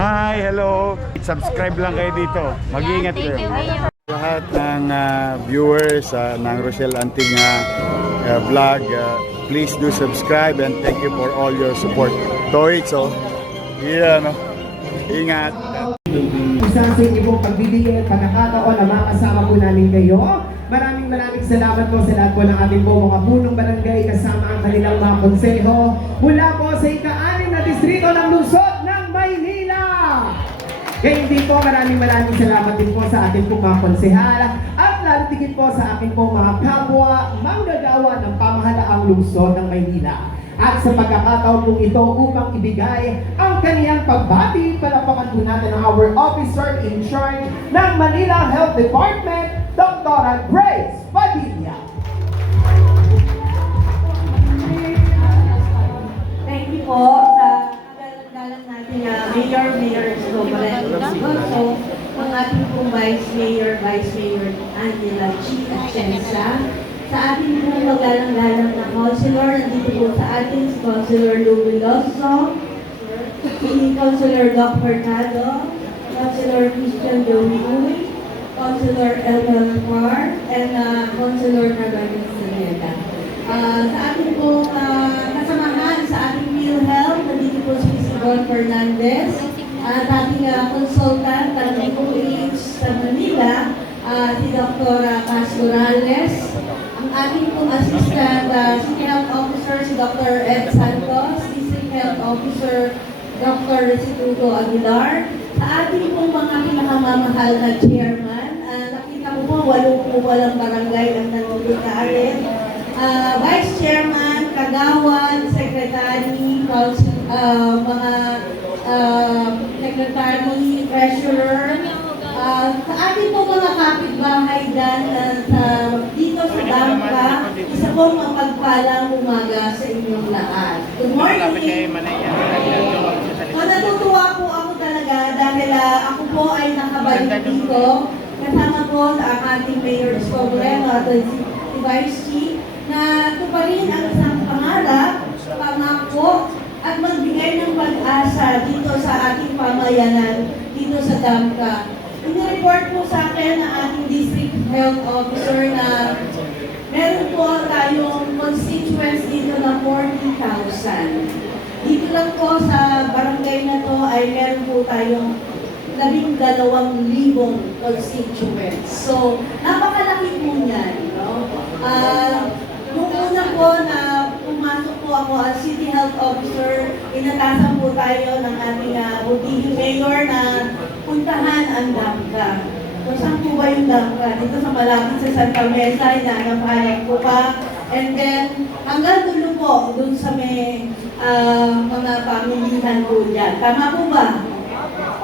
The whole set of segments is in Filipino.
Hi, hello. Subscribe lang kayo dito. Mag-iingat kayo. Lahat ng viewers ng Rochelle Anting vlog, please do subscribe and thank you for all your support. Toits, no? Ingat. Isa sa inyo pong pagbibigay at pagkakataon na makasama po namin kayo. Maraming salamat po sa lahat po ng ating po mga punong barangay kasama ang kanilang mga konseho mula po sa ika-6 na distrito ng lungsod ng Maynila. Kaya hindi po maraming salamat din po sa ating pong mga konsehal at lalo tigit po sa ating pong mga kapwa manggagawa ng pamahalaang lungsod ng Maynila. At sa pagkakataon pong ito upang ibigay ang kaniyang pagbati, palapakan po natin ang our officer in charge ng Manila Health Department, Dr. Grace Padilla. Thank you po sa galang natin Mayor Escobar. Also, ang ating pong Vice Mayor Angela Chi Atienza. Sa ating pong magalang-galang na Councilor, nandito po sa atin si Councilor Lou Veloso, si Councilor Doc Hurtado, Councilor Christian Joey Uy, Councilor Elmer Mar, and Councilor Margaret Sineda. Sa ating pong kasamahan sa ating PhilHealth, nandito po si Don Fernandez, at ating consultant ng POH sa Manila, si Dr. Cas Morales, ang ating pong assistant City Health Officer si Dr. Ed Santos, District Health Officer Dr. Restituto Aguilar, sa ating pong mga pinakamamahal na chairman, nakita ko po, 8 walang barangay ang nandito na rin, Vice Chairman, Kagawan, Secretary, mga Secretary, Treasurer, sa ating po mga kapitbahay dyan dito sa Damka, isa po mapagpalang umaga sa inyong lahat. Good morning! So natutuwa po ako talaga dahil ako po ay nakabalik dito kasama po sa ating Mayor Escobar at si Vice Chief na tuparin ang isang pangarap, pangako at magbigay ng pag-asa dito sa ating pamayanan dito sa Damka. Ini-report po sa akin ng ating District Health Officer na meron po tayong constituents dito na 40,000. Dito lang po sa barangay na to ay meron po tayong 12,000 constituents. So, napakalaki po niyan. No? Nung una po na pumasok po ako as City Health Officer, inatasan po tayo ng ating butihing mayor na puntahan ang Damka. So, saan po ba yung Damka? Dito sa malapit sa Santa Mesa, hinahanap ko pa. And then, hanggang dulo po, dun sa may mga pamilihan po dyan. Tama po ba?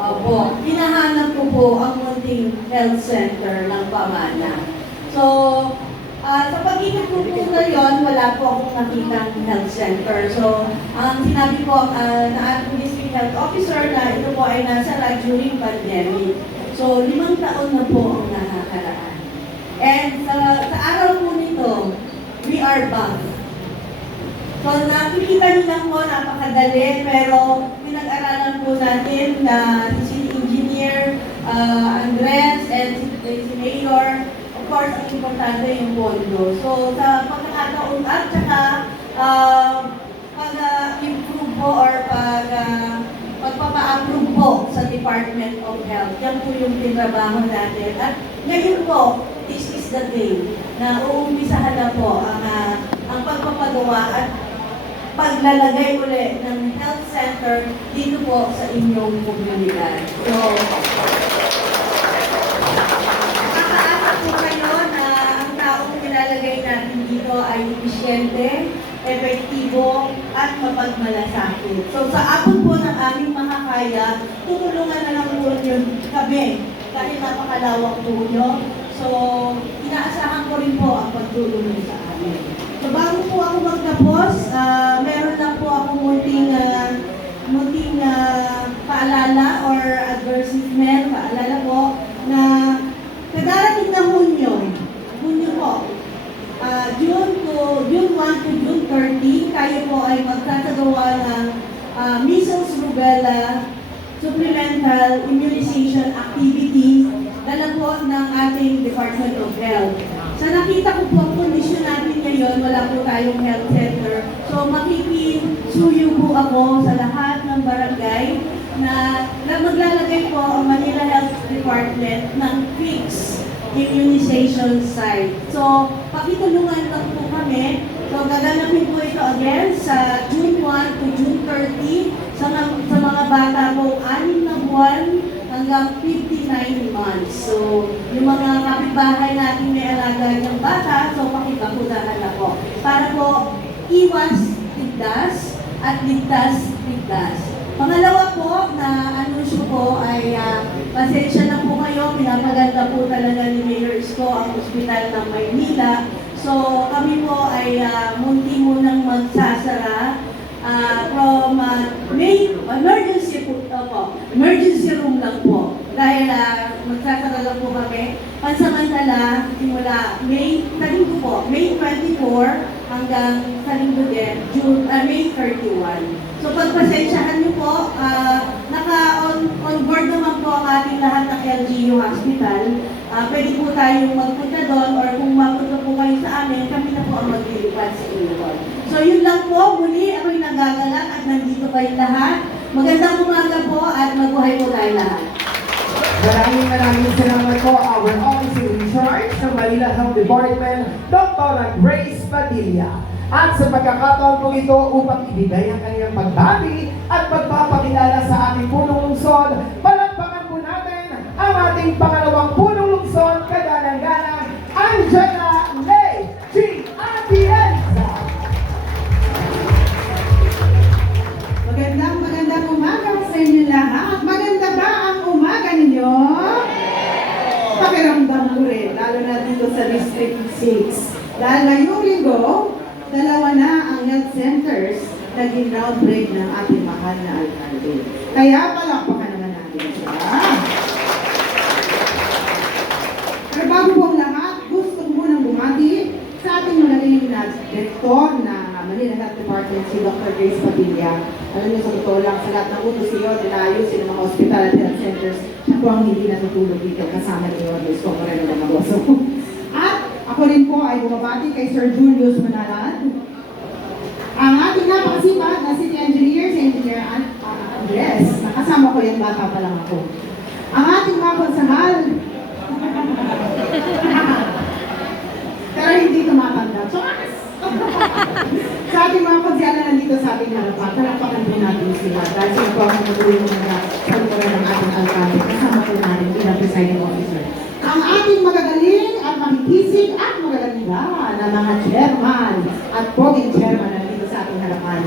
Opo. Hinahanap ko po ang munting health center ng Pamana. So, sa pag-ikot ko po ngayon, wala po akong nakitang health center. So, ang sinabi ko na ating District Health Officer na ito po ay nasara during pandemic. So, 5 taon na po ang nakakaraan. And sa araw po nito, we are back. So, nakikita niyo lang po, napakadali, pero pinag-aralan po natin na si Engineer Andres and si Mayor. Of course, ang importante yung pondo. So, sa pagkakataon at saka pag-improve po or pagpapa-approve po sa Department of Health. Yan po yung tinrabaho natin. At ngayon po, this is the day na uumpisahan na po ang pagpapagawa at paglalagay ulit ng health center dito po sa inyong komunidad. So, po kayo na ang taong nilalagay natin dito ay episyente, epektibo, at mapagmalasakit. So sa abot po ng aming makakaya, tutulungan na lang po yun kami dahil napakalawak po nyo. So inaasahan ko rin po ang pagtulong sa amin. So bago po ako magtapos, meron lang po ako munting paalala or advertisement, paalala po na kadarating na Hunyo po, June 1 to June 30, tayo po ay magtatagawa ng measles, rubella, supplemental immunization activities dala po ng ating Department of Health. Sa nakita ko po ang kondisyon natin ngayon, wala po tayong health center. So makikisuyo po ako sa lahat ng barangay na maglalagay po ang Manila Health Department ng fixed immunization site. So pakitulungan lang po kami. So gaganapin po ito again sa June 1 to June 30 sa mga bata po 6 na buwan hanggang 59 months. So, yung mga kapitbahay natin may alaga ng bata, so pakibakunahan ako. Para po iwas ligtas at ligtas. Pangalawa po na anunsyo ko ay pasensya na po kayo, pinapaganda po talaga ni Mayor Isko ang ospital ng Maynila. So, kami po ay munti munang magsasara from emergency room lang po. Dahil magsasara lang po kami. Pansamantala, simula May 24 hanggang sa linggo din, May 31. So pagpasensyahan niyo po, naka-on board naman po ang ating lahat ng LGU Hospital. Pwede po tayong magpunta doon or kung mapunta po kayo sa amin, kami na po ang maglilipad sa inyo. So yun lang po, muli ako'y nagagalak at nandito kayong lahat. Magandang umaga po at mabuhay po tayo lahat. Maraming salamat po our officer in charge ng Manila Health Department, Dr. Grace Padilla. At sa pagkakataon po ito upang ibigay ang kanyang pagbati at pagpapakilala sa ating punong lungsod, palakpakan po natin ang ating pangalawang punong lungsod, kagalang-galang Angela Lay G. Atienza. Magandang umaga sa inyo lahat. Maganda ba ang umaga ninyo? Pakiramdam ko rin, lalo na dito sa District 6. Dahil ngayong linggo, 2 na ang health centers na ginoutbreak ng ating mahal na alkalde. Kaya palakpakan naman natin siya. Pero bago po ang lahat, gusto ko munang bumati sa ating magaling na direktor na Manila Health Department, si Dr. Grace Padilla. Alam niyo, sa totoo lang, sa lahat ng utos siyo, dinayos sa mga hospital at health centers, siya po ang hindi natutulog dito kasama ni Diyos ko rin ng mga boso. At ako rin po ay bumabati kay Sir Julius Manalan. Ang ating napakasipag na city engineer, si Engineer Andres. Nakasama ko yung bata pa lang ako. Ang ating mga konsahal, pero hindi tumatanda. Chas! Sa ating mga konsahal na nandito sa ating harapan, talapakan din natin sila. Dahil sila po ang matulong mga pagkaroon ng ating alkalde. Kasama po natin bilang presiding officer. Ang ating magagaling at makikisig at magaganda na mga chairman at poging chairman na dito sa ating harapan.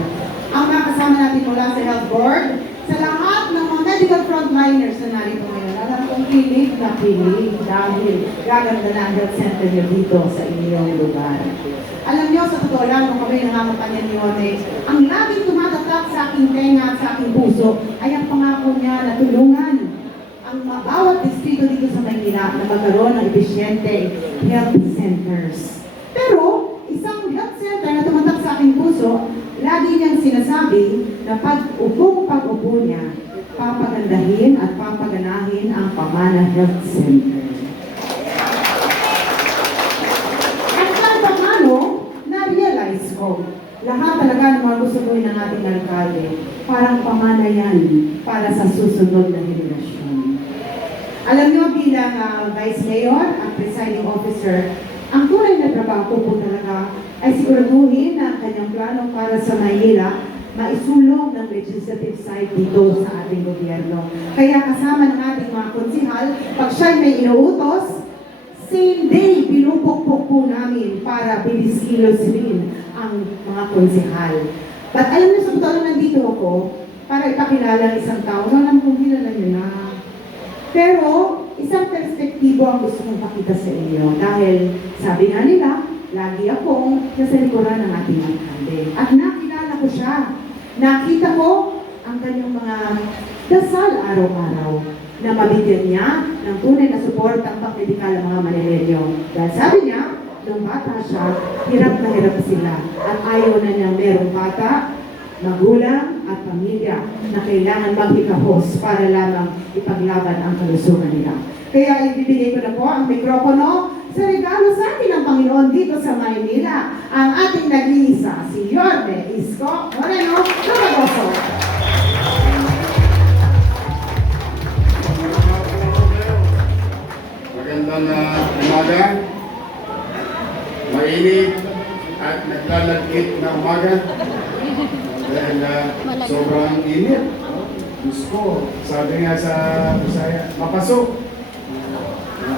Ang mga kasama natin mula sa health board, sa lahat ng mga medical frontliners na narito ngayon, alam kong pilig na pilig dahil gaganda na ang health center nyo dito sa inyong lugar. Alam nyo, sa totoo lang, nung kami nangangampanya ni One, ang laging tumatatak sa aking tenga at sa aking puso ay ang pangako niya na tulungan ang bawat distrito dito sa Maynila na magkaroon ng epesyente health centers. Pero, isang health center na tumatak sa aking puso, lagi niyang sinasabi na pag-upo niya, papagandahin at papaganahin ang Pamana Health Center. At kahit paano, na-realize ko, lahat talaga ng mga gusto gawin ng ating alkalde, parang pamana yan para sa susunod na henerasyon. Alam niyo, bilang Vice Mayor at Presiding Officer, ang tunay na trabaho po talaga ay siguraduhin na ang kanyang plano para sa Maynila maisulong ng legislative side dito sa ating gobyerno. Kaya kasama ng ating mga konsihal, pag siya'y may inuutos, same day, pinupukpok po namin para bilis-kilos rin ang mga konsihal. But alam niyo, sa totoo lang nandito ako para ipakilala ang isang tao. Alam kong kilala niyo na. Pero, isang perspektibo ang gusto kong pakita sa inyo. Dahil, sabi nga nila, lagi akong nasa likuran ng ating alkalde. At nakilala ko siya. Nakita ko ang kanyang mga dasal araw-araw na mabigyan niya ng tunay na support ang pang-medikal ng mga Manileño. Dahil sabi niya, nung bata siya, hirap na hirap sila. At ayaw na niya merong bata, magulang, at pamilya na kailangan maghikahos para lamang ipaglaban ang kalusugan nila. Kaya ibibigay ko na po ang mikropono sa regalo sa atin ng Panginoon dito sa Maynila, ang ating nag-iisa, si Yorme Isko Moreno Caragoso. Magandang umaga. Mainit at naglalagkit na umaga. Dahil sobrang init. Gusto, sabi nga sa Bisaya, mapasok.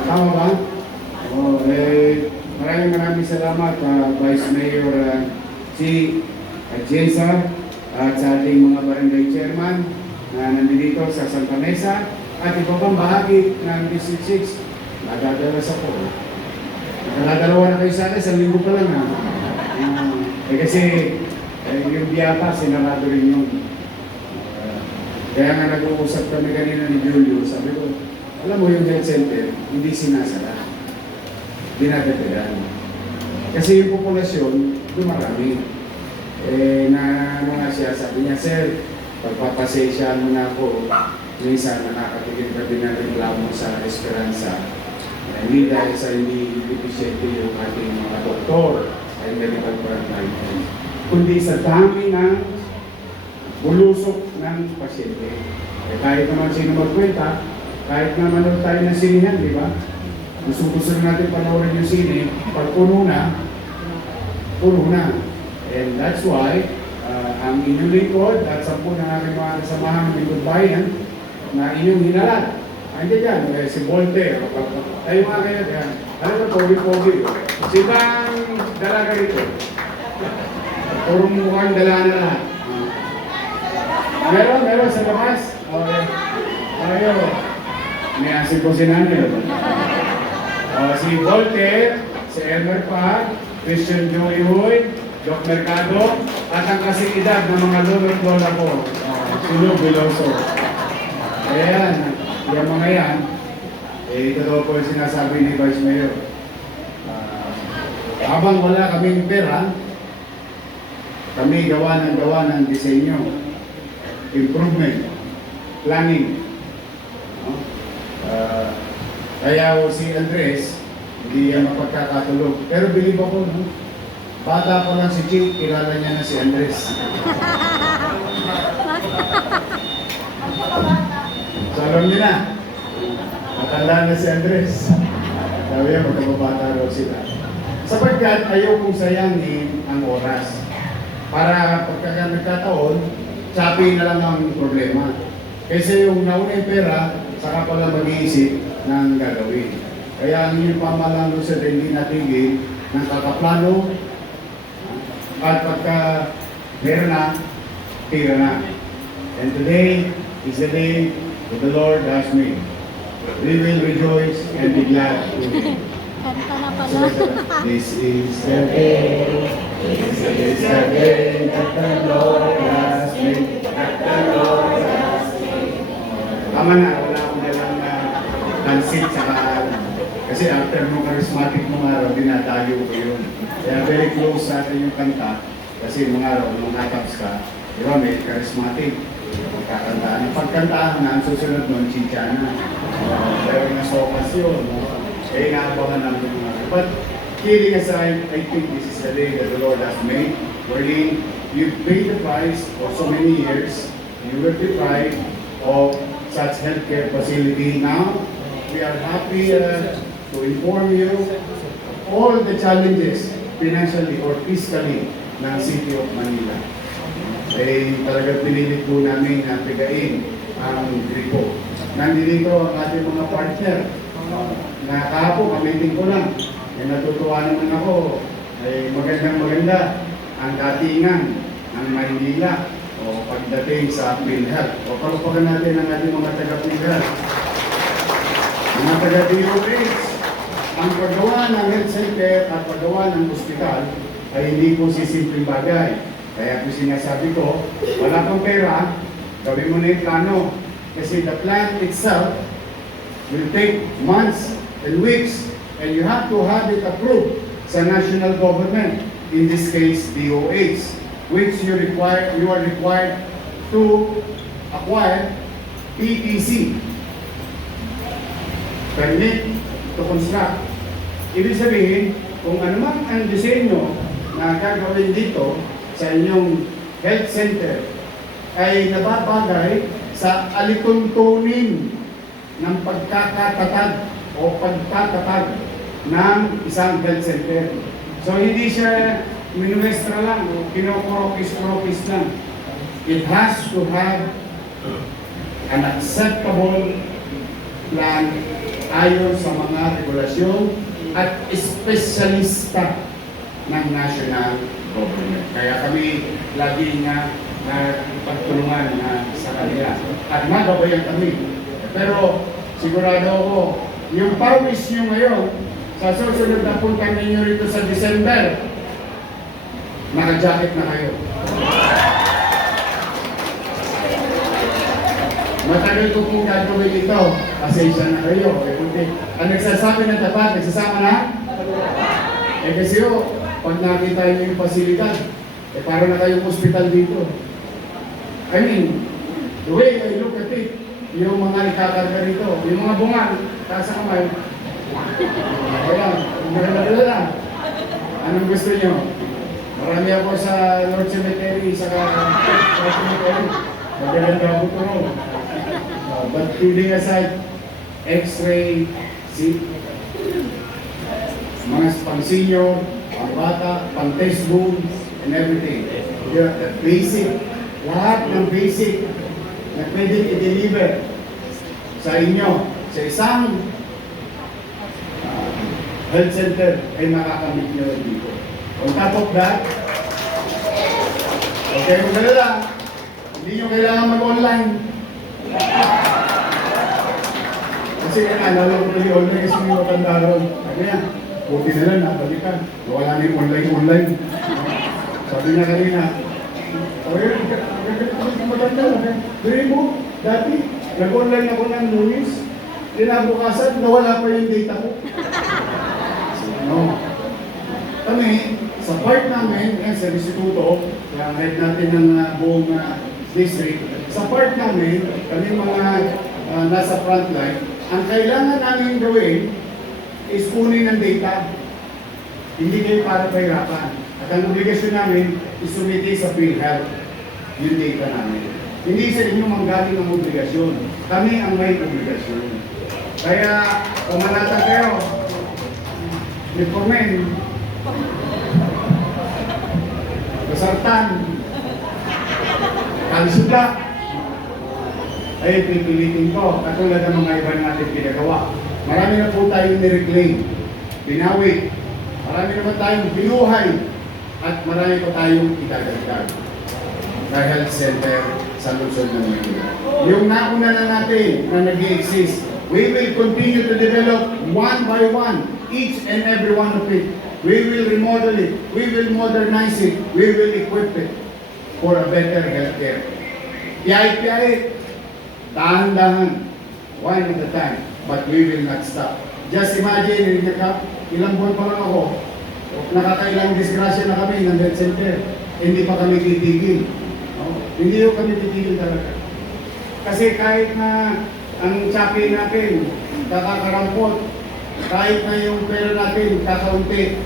Tama ba? Maraming salamat Vice Mayor si Jensa at sa ating mga barangay chairman na nandito sa Santa Mesa at iba pang bahagi ng District 6. Nadadalas ako. Nakadalawa na kayo sana, isang linggo pa lang ha. Kasi yung biyata, sinarado rin yun. Kaya nga nag-uusap kami kanina ni Julio, sabi ko, alam mo yung health center, hindi sinasara. Dinagadagan. Kasi yung populasyon, dumarami. Ano nga siya, sabi niya, sir, pagpapasensyahan mo na ako, minsan nakakatigil ka din ng reklamo sa Esperanza. Hindi dahil sa hindi eficiente yung ating mga doktor ay medical frontline, kundi sa dami ng bulusok ng pasyente. Kahit naman sino magkwenta, kahit na manood tayo ng sinihan, di ba? Gusto natin panoorin yung sine, pag puno na. And that's why, ang inyong lingkod at 10 ng aking mga kasamahang lingkod bayan na inyong hinalat. Hindi dyan, si Voltaire, tayo mga kayo dyan. Alam mo, pogi-pogi. Sibang dalaga rito. Purong mukhang dala na lahat. Meron sa labas. Okay. Ayaw. May asin ko si Nanel. Si Voltaire, si Elmer Pag, Christian Joey Huy, Doc Mercado, at ang kasing edad ng mga lolo at lola ko, si Lou Veloso. Ayan, yung mga yan, ito daw po yung sinasabi ni Vice Mayor. Habang wala kaming pera, kami gawa ng disenyo, improvement, planning. Kaya si Andres, hindi yan mapagkakatulog. Pero bilib ako, no? Bata ko lang si Chick, kilala niya na si Andres. So alam niyo na, matanda na si Andres. Sabi niya, magkababata raw sila. Sapagkat ayaw kong sayangin ang oras. Para pagkakataon, sabi na lang ang problema. Kasi yung nauna yung pera, saka pala mag-iisip ng gagawin. Kaya ang inyong pamalang sa hindi natigil ng kakaplano at pagka meron na, tira na. And today is the day that the Lord has made. We will rejoice and be glad to Him. Kanta na pala. This is the day, this is the day that the Lord has made, that the Lord has made. Tama na, wala akong dalang pansit saka kasi after mo charismatic mong araw, dinatayo ko yun. Kaya very close sa atin yung kanta kasi mga araw, nung nataps ka, di ba may charismatic. Magkakantaan. Ang pagkantaan na, ang susunod nun, chicha na. Pero nasokas yun. Eh, naabangan namin mga. But, kidding aside, I think this is the day that the Lord has made. Wherein, you paid the price for so many years. You were deprived of such healthcare facility. Now, we are happy to inform you all the challenges financially or fiscally ng City of Manila. Ay talagang pinilit po namin na pigain ang gripo. Nandito ang ating mga partner na kahapon, kamiting ko lang. Ay natutuwa naman ako, ay maganda ang datingan ng Maynila o pagdating sa PhilHealth. O palupagan natin ang ating mga taga-PhilHealth. Mga taga-DOH, ang paggawa ng health center at paggawa ng ospital ay hindi po sisimpleng bagay. Kaya kung sinasabi ko, wala pang pera, gawin mo na yung plano. Kasi the plan itself will take months and weeks and you have to have it approved sa national government, in this case, DOH, which you are required to acquire PTC, Permit to Construct. Ibig sabihin, kung ano man ang disenyo na gagawin dito sa inyong health center ay nababagay sa alituntunin ng pagkakatatag o pagtatatag ng isang health center. So hindi siya minuestra lang o kinokorokis-korokis lang. It has to have an acceptable plan ayon sa mga regulasyon at espesyalista ng national government. Kaya kami lagi nga na pagtulungan sa kanila at magabayan kami. Pero sigurado ako, yung pawis nyo ngayon, sa susunod na punta ninyo rito sa December, naka-jacket na kayo. Matagal ko pong gagawin ito, pasensya na kayo. Ang nagsasabi ng tapat, nagsasama na? Kasi pag nakita nyo yung pasilidad, para na kayong hospital dito. I mean, the way I look at it, yung mga nakakarga rito, yung mga bungan, taas sa kamay, ayan, magandala. Anong gusto nyo? Marami ako sa North Cemetery, sa cemetery. Maganda ako ito. But kidding aside, X-ray, mga pang-senior, pang-bata, pang-textbook, and everything. The basic, lahat ng basic na pwede i-deliver sa inyo, sa isang health center ay makakamit nyo dito. On top of that, okay, magdala, hindi nyo kailangan mag-online. Kasi naalala ko yung online kasi may matanda ron. Kaya, buti na lang, nabalikan. Wala na yung online. Sabi niya kanina, maganda lang. Diri mo, dati, nag-online ako ng Lunes, kinabukasan, nawala pa yung data ko. No. Kami, sa part namin, sa instituto, kaya head natin ng buong district, sa part namin, kami mga nasa frontline, ang kailangan namin gawin is kunin ng data. Hindi kayo para pahirapan. At ang obligasyon namin is sumiti sa PhilHealth yung data namin. Hindi sa inyo manggaling ang obligasyon. Kami ang may obligasyon. Kaya, pumanatag kayo. Informen. Kasartan. Kalisuda. Ay, pipilitin ko. Katulad ng mga iba natin pinagawa. Marami na po tayong nireclaim. Binawi. Marami naman tayong binuhay. At marami pa tayong idadagdag na health center sa lungsod ng Manila. Yung nauna na natin na nag-i-exist, we will continue to develop one by one, each and every one of it. We will remodel it, we will modernize it, we will equip it for a better healthcare. Piyay-piyay, dahan-dahan, one at a time, but we will not stop. Just imagine, ilang buwan pa lang ako, nakakailang disgrasya na kami ng health center, hindi pa kami titigil. Hindi yung kami titigil talaga. Kasi kahit na ang tsapi natin, kakakarampot, kahit na yung pera natin, kakaunti,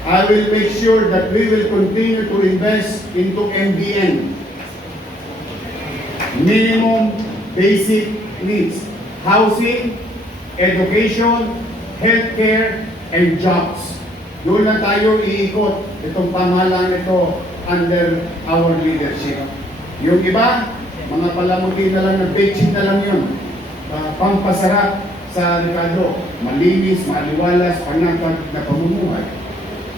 I will make sure that we will continue to invest into MBN. Minimum Basic Needs. Housing, education, healthcare, and jobs. Doon na tayo iikot itong pamahalaan ito under our leadership. Yung iba, mga palamuti na lang, nag-beijing na lang yun. Pampasarap sa likado, malinis, maliwalas, panatag na pamumuhay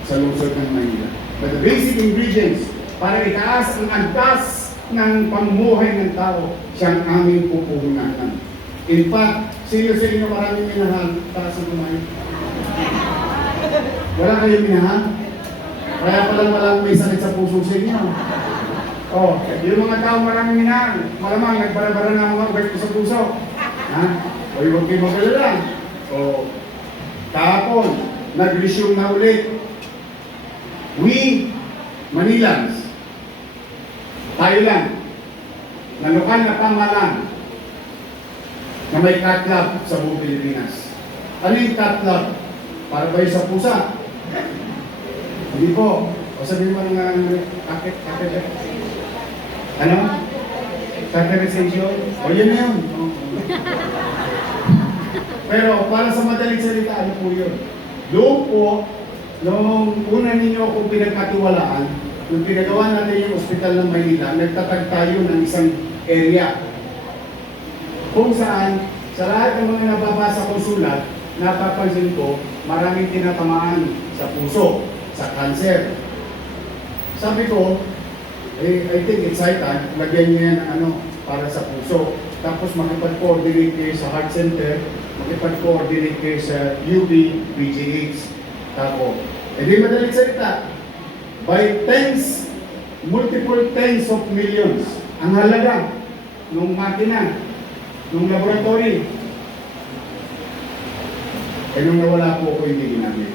sa lungsod ng Manila. But the basic ingredients para itaas ang antas ng pamumuhay ng tao, siyang aming pupuhunan. In fact, sino sa inyo maraming minahal, taas ang kumain? Wala kayong minahal? Kaya palang walang may sakit sa puso sa inyo. Oh, yung mga tao maraming minahal, malamang nagbara-bara na mga ugat ko sa puso. Ha? O huwag kayo mag-alala. O, kahapon, nag-resume na ulit. We, Manilans, tayo lang, na lokal na pamahalaan na may cat lab sa buong Pilipinas. Ano yung cat lab? Para ba yun sa pusa? Hindi po. O sabihin mo ng ano? Catheterization? O yun na yun. Pero para sa madaling salita, ano po yun? Doon po, nung una ninyo kung pinagkatiwalaan, nung pinagawa natin yung ospital ng Maynila, nagtatag tayo ng isang area kung saan sa lahat ng mga nababasa kong sulat, napapansin ko maraming tinatamaan sa puso, sa cancer. Sabi ko, I think it's high time, lagyan niya yan ng ano, para sa puso. Tapos makipag-coordinate kayo sa heart center, makipag-coordinate kayo sa UB, PGH. Tapos, hindi madaling salita, by tens, multiple tens of millions, ang halaga ng makina, ng laboratory. Eh nung nawala po ako, hindi ginamit.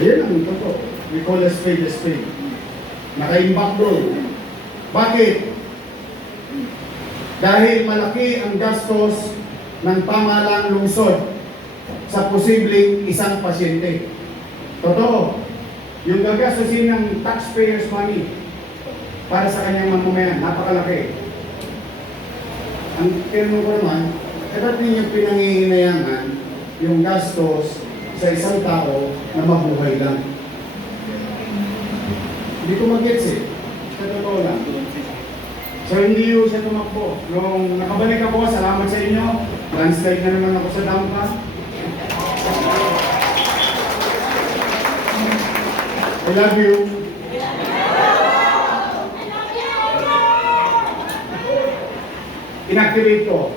Ayan ang totoo. We call a spade a spade. Nakaimbak doon. Bakit? Dahil malaki ang gastos ng pamahalang lungsod sa posibleng isang pasyente. Totoo. Yung gagastusin ng taxpayers' money para sa kanyang mamamayan, napakalaki. Ang termo ko naman, dapat ninyong pinangihinayangan yung gastos sa isang tao na mabuhay lang. Hindi ko mag-gets eh. Sa totoo lang. So hindi yun siya tumakbo. Nung nakabalik ako, salamat sa inyo. Landslide na naman ako sa Dampa. I love you. Inactivate ko.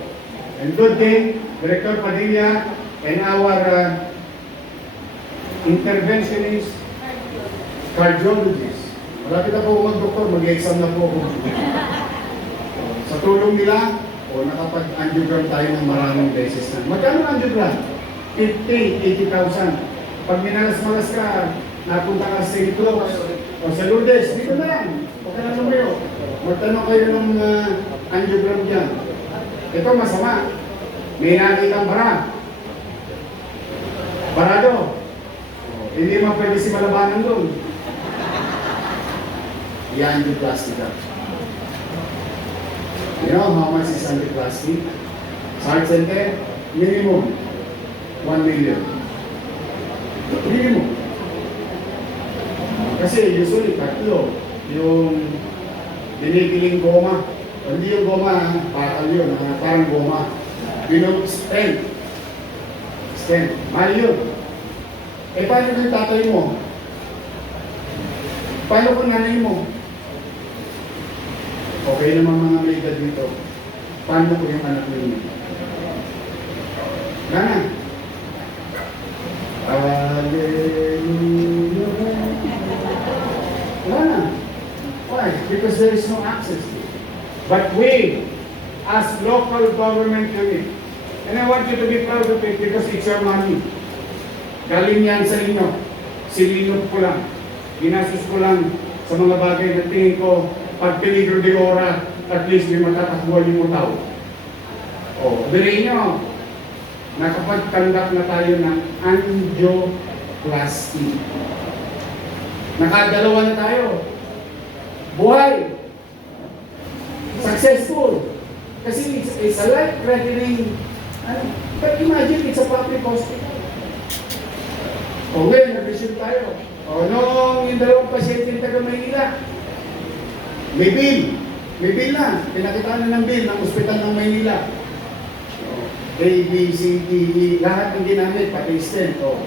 And good day, Director Padilla and our interventionist, cardiologist. Malapit na po mag-doktor, mag-exam na po ako. Sa tulong nila, nakapag-angiogram tayo ng maraming beses na. Magkano angiogram? 50, 80,000. Pag minalas-malas ka, napunta ka sa St. Claus o sa Lourdes, dito na yan. Huwag ka na lumayo. Magtanong kayo ng angiogram dyan. Ito masama. May nakikita bara. Barado. Hindi man pwede si malabanan doon. Yan yung plastic. You know how much is under plastic? Heart center, minimum 1 million. Minimum. Kasi usually tatlo yung binibiling goma. Hindi yung goma, parang yun, parang goma. Yung stent. Stent. Mahal yun. Eh, paano yung tatay mo? Paano kung nanay mo? Okay naman mga may edad dito. Paano ko yung anak ninyo? Gana. Hallelujah. Gana. Why? Because there is no access to it. But we, as local government unit, and I want you to be proud of it because it's your money. Galing yan sa inyo. Silinot ko lang. Ginastos ko lang sa mga bagay na tingin ko pag peligro de ora, at least may matatakbuhan yung tao. O, bilhin nyo, nakapag-conduct na tayo ng angioplasty. Nakadalawa na tayo. Buhay. Successful. Kasi it's a life-threatening, but imagine it's a public hospital. O ngayon, nag-resume tayo. O nung yung dalawang pasyente ng taga Maynila, may bill. May bill na. Pinakitaan na ng bill ng ospital ng Maynila. A, B, C, D, E, lahat ng ginamit, pati stent. O.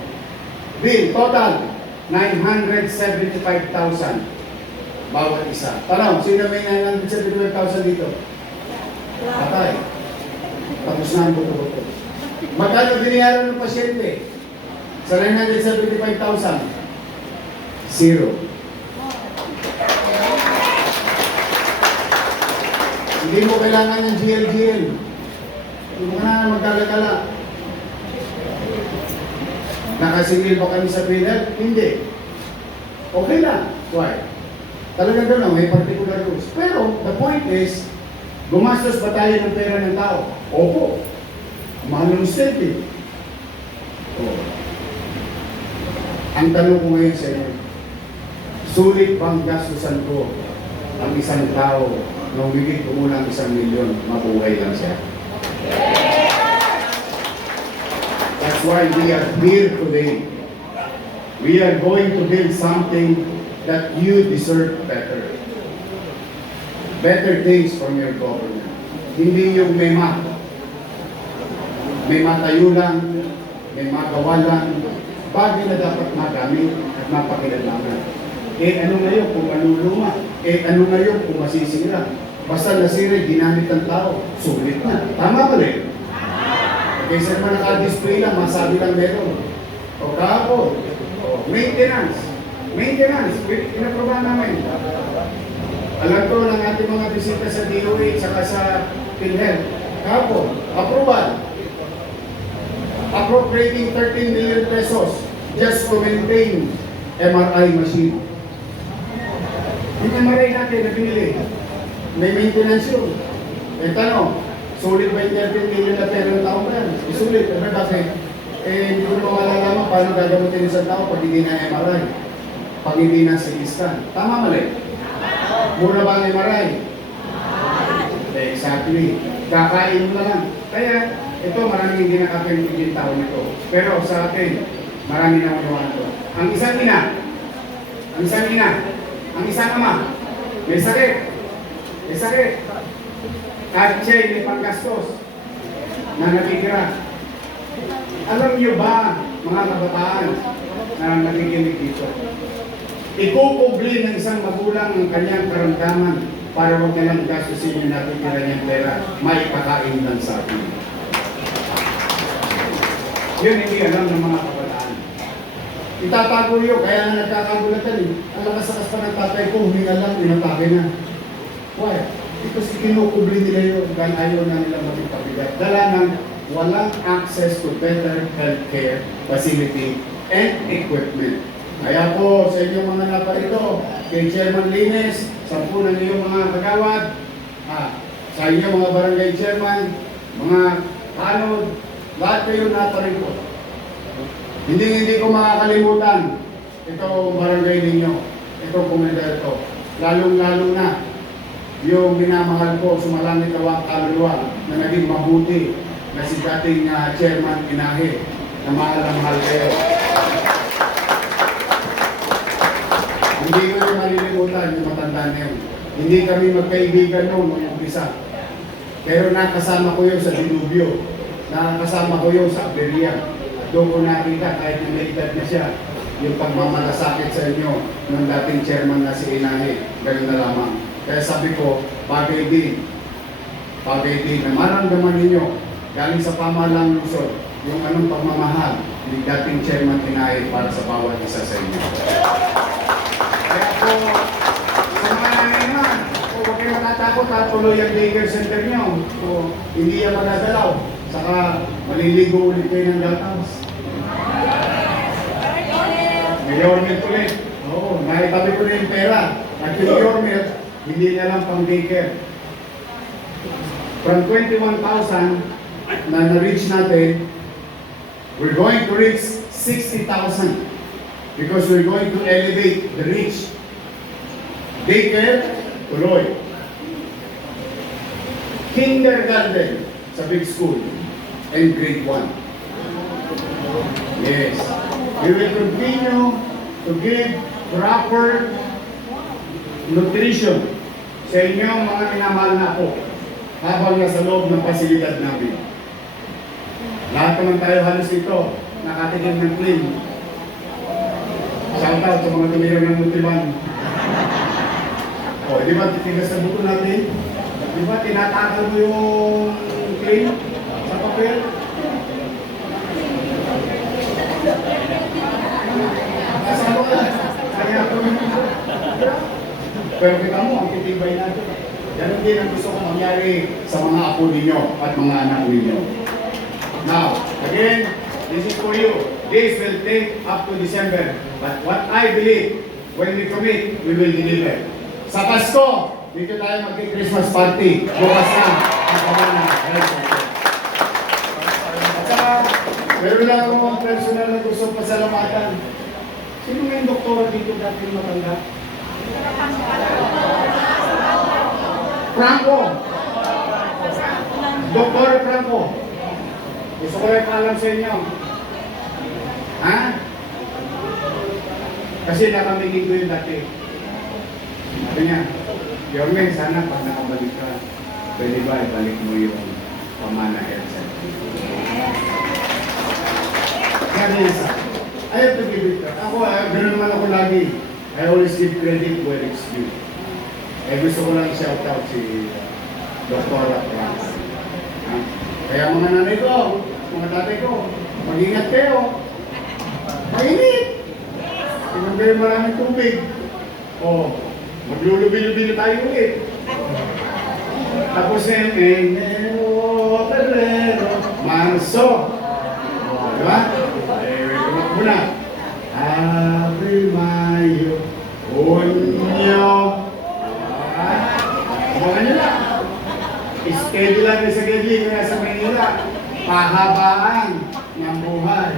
Bill, total, 975,000. Bawat isa. Tanong, sino may 975,000 dito? Patay. Tapos na ang buto-buto. Magkano binayaran ng pasyente? Sa 975,000? Zero. Hindi mo kailangan ng GLGL. Hindi mo na magdala-dala. Nakasingil ba kami sa PhilHealth? Hindi. Okay lang. Why? Talagang gano'n, may particular rules. Pero, the point is, gumastos ba tayo ng pera ng tao? Opo. Mahal ng state eh. Oh. Ang tanong ko ngayon sa inyo, sulit bang gastusan ko ang isang tao na humigit kumulang 1 milyon, mabuhay lang siya? That's why we are here today. We are going to build something that you deserve better. Better things from your government. Hindi yung may matayo lang, may magawa lang, bagay na dapat magamit at mapakilalaman. Ano ngayon kung maluluma? Ano ngayon kung masisira? Basta nasira, ginamit ng tao, sulit na. Tama ba rin? Kaysa naman naka-display lang, masabi lang meron. O kahapon, maintenance. Maintenance, inaprobahan namin. Alam ko ng ating mga bisita sa DOH saka sa PhilHealth. Kahapon, approval. Appropriating 13 million pesos just to maintain MRI machine. Yung MRI natin na pinili, may maintenance yun. Tanong, sulit ba yung 13 million na pera ng tao ba yan? Isulit. Ano bakit? Hindi ko naman malalaman paano gagamutin isang tao pag hindi na MRI. Pag hindi na CT scan. Tama mali? Mura ba ang MRI? Exactly. Kakain mo na lang. Kaya, ito maraming hindi nakapintig yung tao nito. Pero sa atin, marami na magawa nito. Ang isang ina, ang isang ama, may sakit. At siya'y may panggastos na nakikira. Alam niyo ba, mga kabataan na nakikinig dito, ikukubli ng isang magulang ang kanyang karamdaman para huwag na lang gastusin yung nakikira niyang pera, may pakain lang sa atin. Yun hindi alam ng mga kabataan. Itatago yun, kaya nga nagkakagulatan eh. Ang lakas-lakas pa ng tatay ko, huminga lang, inatake na. Why? Because kinukubli nila yun dahil ayaw na nila magpabigat. Dala ng walang access to better healthcare facility and equipment. Kaya po sa inyong mga naparito, kay Chairman Lines, 10 ng iyong mga kagawad, sa inyong mga barangay chairman, mga kanod, lahat kayo naparito. Hindi ko makakalimutan itong barangay ninyo, itong komunidad ito. Lalong-lalo na yung minamahal ko, sumalangit awang kaluluwa na naging mabuti na si dating Chairman Inahe na mahal na mahal kayo. Hindi ko rin malilimutan yung matanda na yun. Hindi kami magkaibigan noon nung umpisa. Pero nakasama ko yun sa Dilubyo. Nakasama ko yun sa Aberia. Doon ko nakita kahit na may edad na siya, yung pagmamalasakit sa inyo ng dating chairman na si Inahe. Ganun na lamang. Kaya sabi ko, bagay din na maramdaman ninyo galing sa pamahalang Luzon yung anong pagmamahal ni dating chairman Inahe para sa bawat isa sa inyo. Kaya po, sa mga naman, huwag kayo matatakot at tuloy ang daycare center nyo. Hindi yan magagalaw. Saka maliligo ulit kayo ng gathouse. May Yormet ulit. Oo, nakitabi ko na yung pera. At yung Yormet, hindi na lang pang daycare. From 21,000 na na-reach natin, we're going to reach 60,000 because we're going to elevate the reach. Daycare, tuloy. Kindergarten sa big school and grade 1. Yes. We will continue to give proper nutrition sa inyong mga minamahal na po habang nasa loob ng pasilidad namin. Lahat naman tayo halos ito nakatikim ng clean. Shout out sa mga tumira ng Multiban. Di ba titigas sa buto natin? Di ba tinatakal mo yung clean sa papel? Kasama ka. Kaya ako pero kita mo, ang titibay natin. Ganun din ang gusto kong mangyari sa mga apo ninyo at mga anak ninyo. Now, again, this is for you. This will take up to December. But what I believe, when we commit, we will deliver. Sa Pasko, dito tayo mag-Christmas party. Bukas na. Ang pamana. At saka, meron lang akong personal na gusto pasalamatan. Sino nga yung doktora dito dati matanda? Franco. Dr. Franco. Gusto ko yung alam sa inyo. Ha? Kasi nakamigin ko yun dati. Sabi niya, Yorme, sana pag nakabalik ka, pwede ba ibalik mo yung pamana health center? Kaya niya sa, I have to give it. Ako, gano'n naman ako lagi. I always give credit where it's due. Eh gusto ko lang i-shout out si Dr. Franco. Kaya mga nanay ko, mga tatay ko, mag-ingat kayo. Mainit! Tingnan kayo maraming tubig. O, maglulubi-lubi na tayo ulit. Tapos Enero, Febrero, Marso. O, diba? Eh, tumakbo na. Abril, Mayo, Junyo. Abangan nyo lang. Schedule lang sa gabi kaya sa Manila. Pahabaan ng buhay.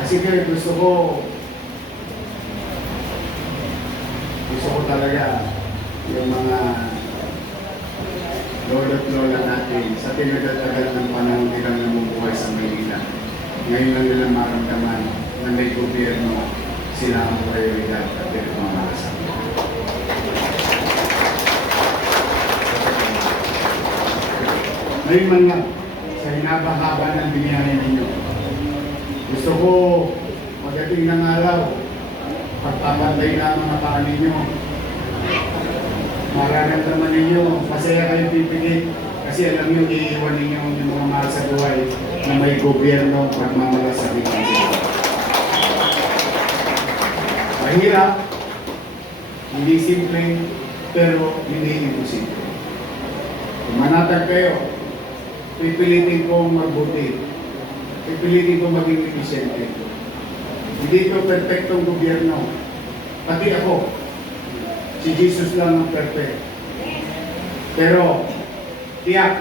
Kasi kaya gusto ko talaga yung mga lolo't lola natin sa pinagdatagal ng panahon nilang namumuhay sa Manila. Ngayon lang nila maramdaman na may gobyerno sila ang prioridad at pinagmamalasa. Ngayon man lang, sa hinabahaba ng biniyahin ninyo, gusto ko pagdating ng araw, pagpapantay na ang mga paa ninyo, mararamdaman ninyo, masaya kayong pipigit, kasi alam nyo, iiwan ninyo yung mga mahal sa buhay na may gobyerno pagmamalasakit ng sila. Mahirap, hindi simple, pero hindi imposible. Kung manatag kayo, pipilitin kong mabuti. Pipilitin kong maging efficiente. Hindi ito perfectong gobyerno. Pati ako. Si Jesus lang ang perfect. Pero, tiyak,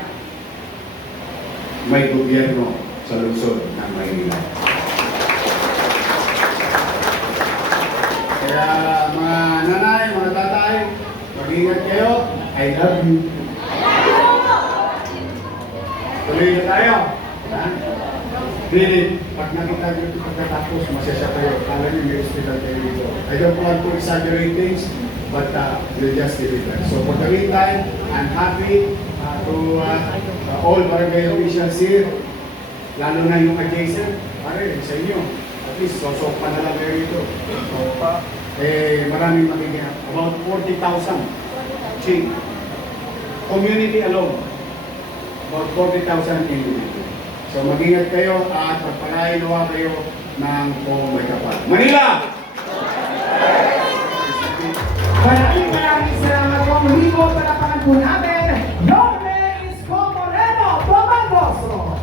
may gobyerno sa lungsod ng Maynila. Kaya mga nanay, mga tatay, mag-ingat kayo. I love you. Tuloy na tayo. Ha? Really, pag nakita nyo ito pagkatapos, masasya kayo. Kala nyo may hospital kayo dito. I don't want to exaggerate things, but we'll just deliver. So, for the meantime, I'm happy to all barangay officials here, lalo na yung adjacent, pare, sa inyo. At least, sosok pa na lang kayo dito. So, maraming makikita. About 40,000 change. Community alone. About 40,000 individuals. So mag-ingat kayo at pagpalain nawa kayo ng kung may kapal. Manila! Maraming salamat po. Muli po palapakan po namin, Yorme Isko Moreno, Tomagoso.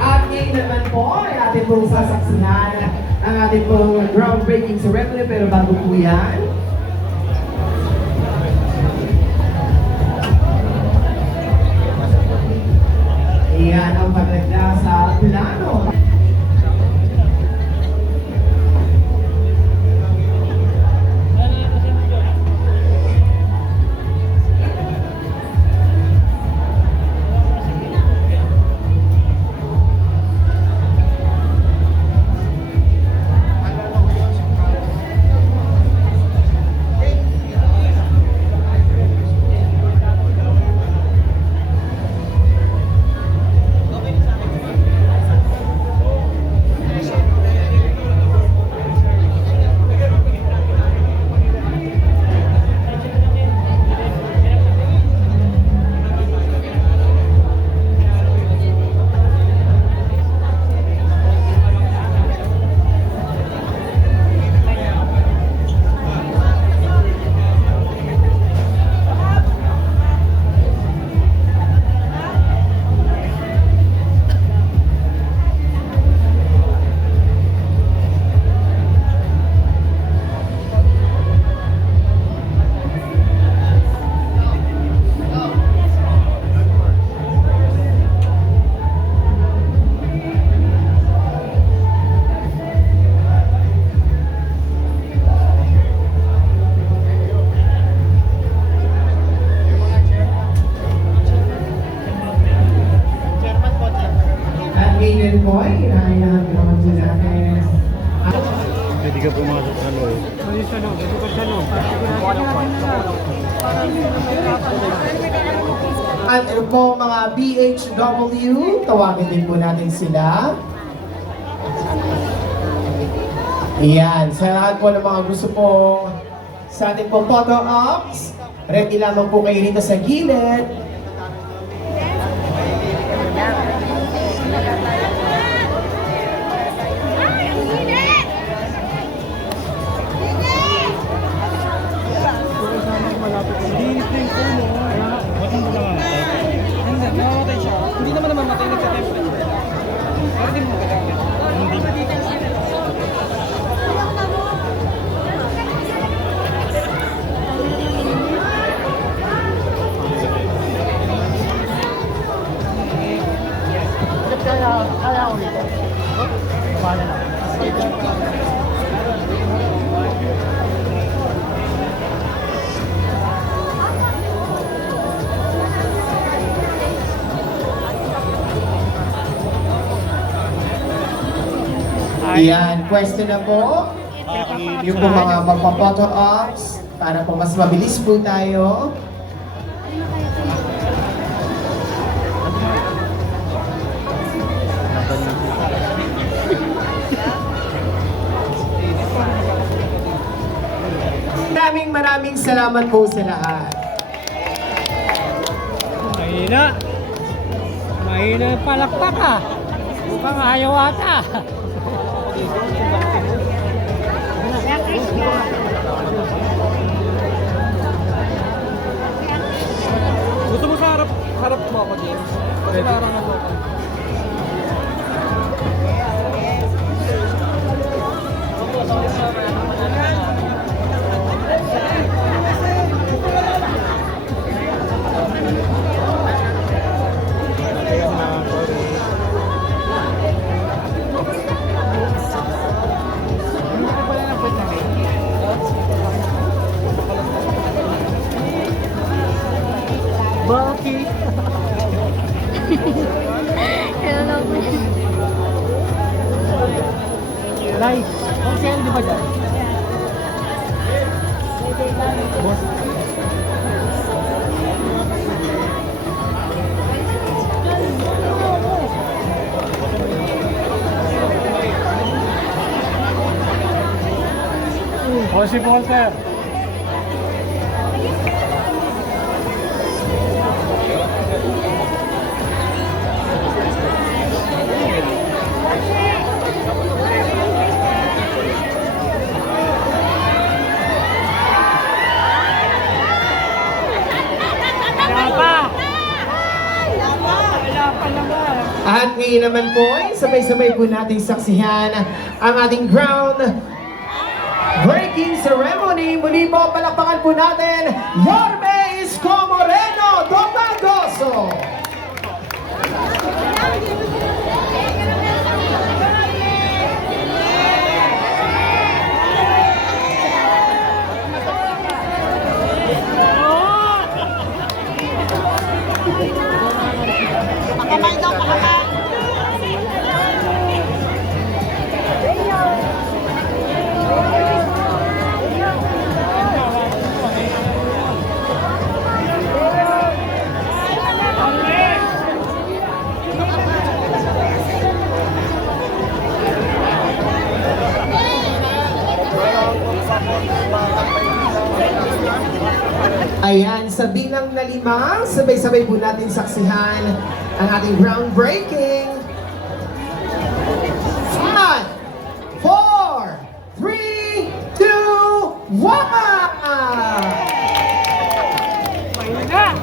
At ngayon naman po ay ating pong sasaksihan ang ating pong groundbreaking ceremony. Pero bago po yan, iyan ang pagregla sa plano. po ay inahayahan naman po natin. Pwede ka pumasok sa loob. At ito po mga BHW, tawagin din po natin sila. Ayan, sa lahat po ng mga gusto po sa ating pong photo ops, ready lamang po kayo rito sa gilid. Hindi naman mamatay nagka-temperature. Pero di mo Ayan, pwesto na po. Yung po mga magpa-photo ops para po mas mabilis po tayo. Maraming salamat po sa lahat. Mahina. Mahina yung palakpak ah. Mukhang ayaw ata. Gusto mo sa harap mo ako, James? Kasi parang ako. Bakit? Hello po. Live. Ang sale di ba dyan? Boss. Possible, sir. At ngayon naman po ay sabay-sabay po nating saksihan ang ating ground breaking ceremony. Muli po palakpakan po natin Yorme Isko Moreno Domagoso. Ayan, sa bilang na 5, sabay-sabay po natin saksihan ang ating groundbreaking. 5, 4, 3, 2, 1! Mahina!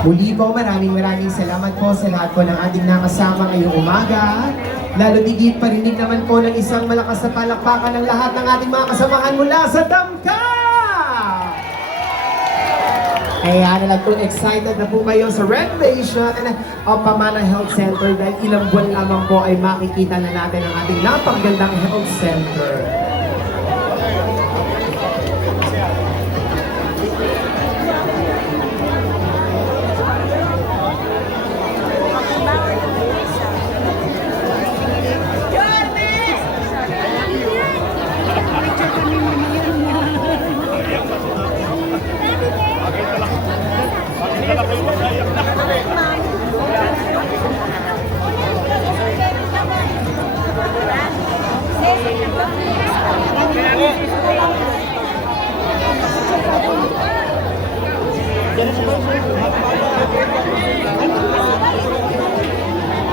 Muli po, maraming salamat po sa lahat po ng ating nakasama ngayong umaga. Lalo digit parinig naman po ng isang malakas na palakpakan ng lahat ng ating mga kasamahan mula sa Damka! Kaya na lang po, excited na po kayo sa renovation of Pamana Health Center dahil ilang buwan lamang po ay makikita na natin ang ating napakagandang health center.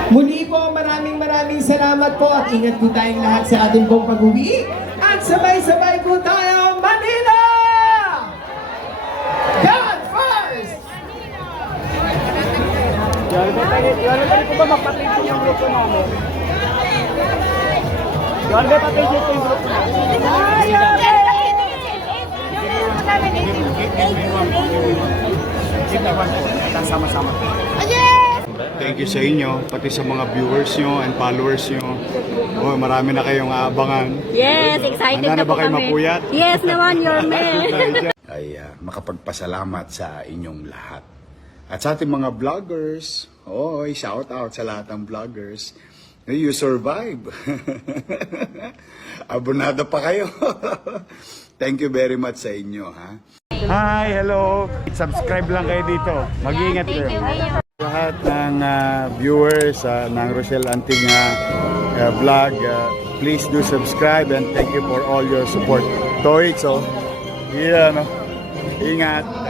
Muli po, maraming salamat po at ingat po tayong lahat sa ating pong pag-uwi. At sabay-sabay po tayo, Manila! God first! Jollibee po ba magpatensyon yung grupo namin? Jollibee, patensyon po yung grupo namin. Sama-sama. Thank you sa inyo, pati sa mga viewers nyo and followers nyo. Oh, marami na kayong aabangan. Yes, excited Handa na na po ba kayo kami. mapuyat? Yes naman, your man. Ay makapagpasalamat sa inyong lahat. At sa ating mga vloggers, shout out sa lahat ng vloggers. You survive. Abonado pa kayo. Thank you very much sa inyo, ha? Hi, hello. Subscribe lang kayo dito. Mag-iingat kayo. Lahat ng viewers ng Rochelle Anting vlog, please do subscribe and thank you for all your support. Toits, yeah, no? Ingat.